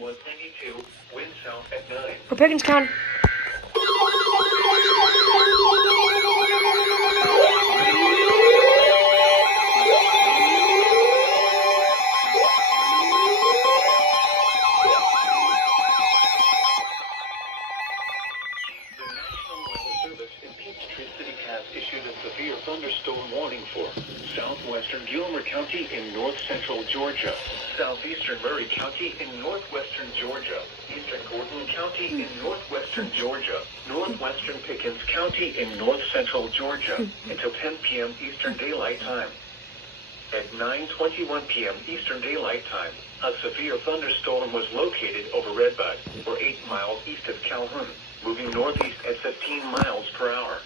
was 92, wind south at 9. For Pickens County. Issued a severe thunderstorm warning for southwestern Gilmer County in north-central Georgia, southeastern Murray County in northwestern Georgia, eastern Gordon County in northwestern Georgia, northwestern Pickens County in north-central Georgia until 10 p.m. Eastern Daylight Time. At 9:21 p.m. Eastern Daylight Time, a severe thunderstorm was located over Redbud, or 8 miles east of Calhoun, moving northeast at 15 miles per hour.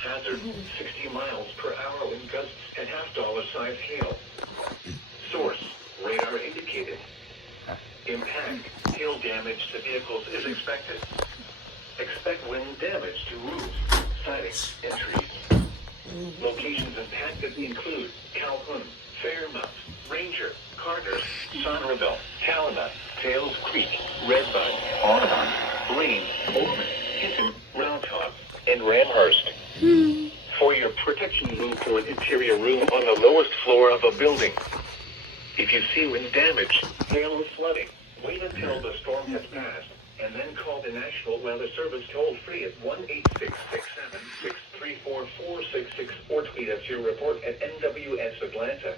Hazard, 60 miles per hour wind gusts and half-dollar size hail. Source, radar indicated. Impact, hail damage to vehicles is expected. Expect wind damage to roofs, sidings, and trees. Locations impacted include Calhoun, Fairmount, Ranger, Carter, Sonraville, Talina, Tales Creek, Redbud, Audubon, Blaine, Oakman, Hinton, Round Top, and Ramhurst. For your protection, move to an interior room on the lowest floor of a building. If you see wind damage, hail, or flooding, wait until the storm has passed, and then call the National Weather Service toll-free at 1-866-763-4466 or tweet us your report at NWS Atlanta.